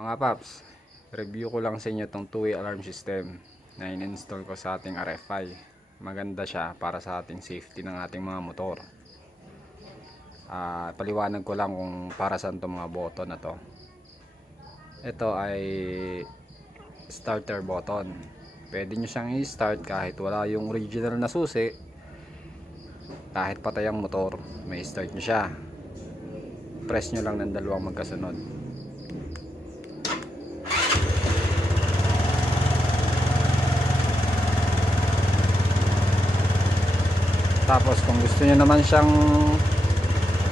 Mga paps, review ko lang sa inyo itong two-way alarm system na in-install ko sa ating RFI. Maganda siya para sa ating safety ng ating mga motor. Paliwanag ko lang kung para saan itong mga button na to. Ito ay starter button. Pwede nyo siyang i-start kahit wala yung original na susi. Kahit patay ang motor, may start nyo siya. Press nyo lang ng dalawang magkasunod. Tapos kung gusto nyo naman siyang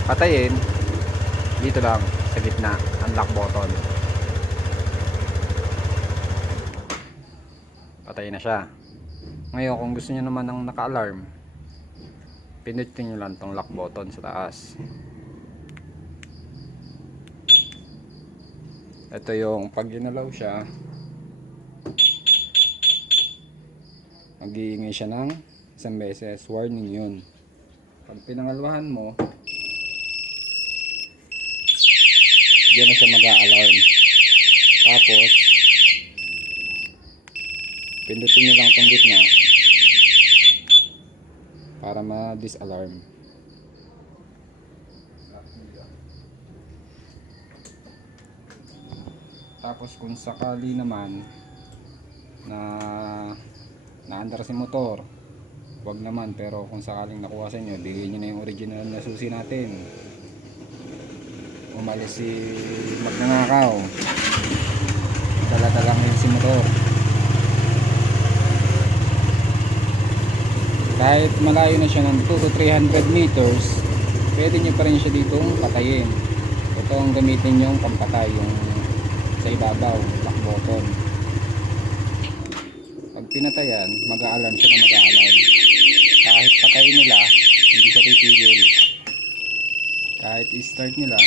patayin, dito lang sa gitna, unlock button. Patay na siya. Ngayon kung gusto nyo naman ng naka-alarm, pinutin nyo lang tong lock button sa taas. Ito yung pag ginalaw siya, mag-iingay siya ng isang beses, warning yun. Pag pinangalwahan mo, diyan na siya mag-a-alarm. Tapos pindutin nyo lang itong gitna para ma-disalarm. Tapos kung sakali naman na naandar si motor, wag naman, pero kung sakaling nakuha sa inyo, bigay nyo na yung original na susi natin. Umalis si magnanakaw, dala-dalang yun si motor. Kahit malayo na siya ng 2 to 300 meters, pwede nyo pa rin siya ditong patayin. Ito ang gamitin yung pampatay, yung sa ibabaw, lock button. Pag pinatayan, mag-a-alarm siya na mag-a-alarm. Kahit patayin nila, hindi siya titigil. Kahit i-start nila,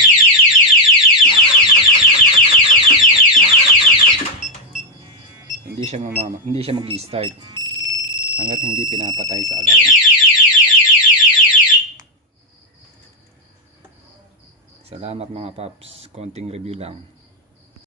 hindi siya mag-i-start hanggat hindi pinapatay sa alarm. Salamat mga paps, konting review lang.